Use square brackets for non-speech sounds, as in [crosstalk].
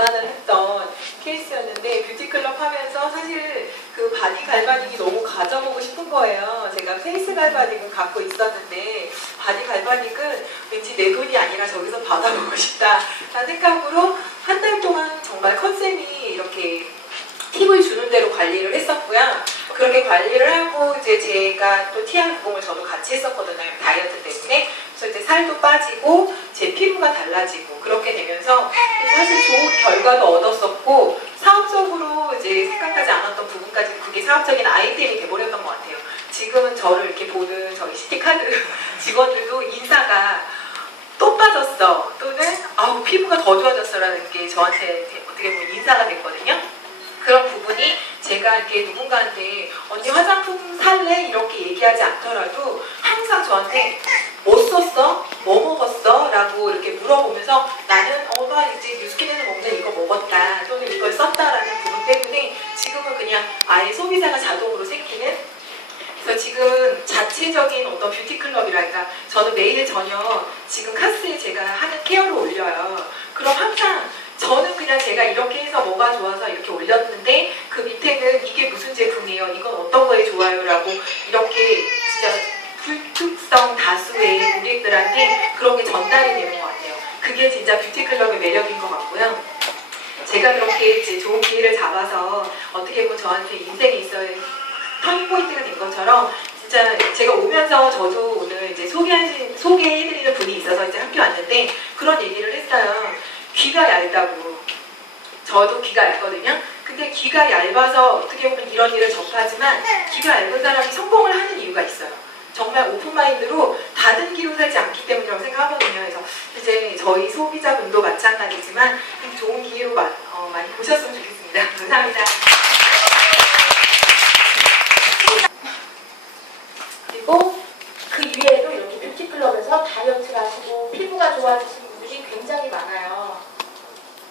장난을 했던 케이스였는데 뷰티클럽 하면서 사실 그 바디 갈바닉이 너무 가져보고 싶은 거예요. 제가 페이스 갈바닉은 갖고 있었는데 바디 갈바닉은 왠지 내 돈이 아니라 저기서 받아보고 싶다라는 생각으로 한 달 동안 정말 컨셉이 이렇게 팁을 주는 대로 관리를 했었고요. 그렇게 관리를 하고 이제 제가 또 TR 구공을 저도 같이 했었거든요. 다이어트 때문에. 그래서 이제 살도 빠지고 제 피부가 달라지고 그렇게 되면서 사실 결과도 얻었었고 사업적으로 이제 생각하지 않았던 부분까지 그게 사업적인 아이템이 돼버렸던 것 같아요. 지금은 저를 이렇게 보는 저희 시티카드 [laughs] 직원들도 인사가 또 빠졌어 또는 아우 피부가 더 좋아졌어라는 게 저한테 어떻게 보면 인사가 됐거든요. 그런 부분이 제가 이렇게 누군가한테 언니 화장품 살래? 이렇게 얘기하지 않더라도 항상 저한테 뭐 지금 자체적인 어떤 뷰티 클럽이랄까 저는 매일 저녁 지금 카스에 제가 하는 케어를 올려요. 그럼 항상 저는 그냥 제가 이렇게 해서 뭐가 좋아서 이렇게 올렸는데 그 밑에는 이게 무슨 제품이에요? 이건 어떤 거에 좋아요? 라고 이렇게 진짜 불특성 다수의 고객들한테 그런 게 전달이 되는 것 같아요. 그게 진짜 뷰티 클럽의 매력인 것 같고요. 제가 그렇게 이제 좋은 기회를 잡아서 어떻게 보면 저한테 인생에 있어야 터닝 포인트가 된 것처럼 진짜 제가 오면서 저도 오늘 이제 소개하신 소개해드리는 분이 있어서 이제 학교 왔는데 그런 얘기를 했어요. 귀가 얇다고. 저도 귀가 얇거든요. 근데 귀가 얇아서 어떻게 보면 이런 일을 접하지만 귀가 얇은 사람이 성공을 하는 이유가 있어요. 정말 오픈마인드로 닫은 귀로 살지 않기 때문이라고 생각하거든요. 그래서 이제 저희 소비자분도 마찬가지지만 좀 좋은 기회로 마- 어, 많이 보셨으면 좋겠습니다. [laughs] 감사합니다. 다이어트를 하시고 피부가 좋아지신 분들이 굉장히 많아요.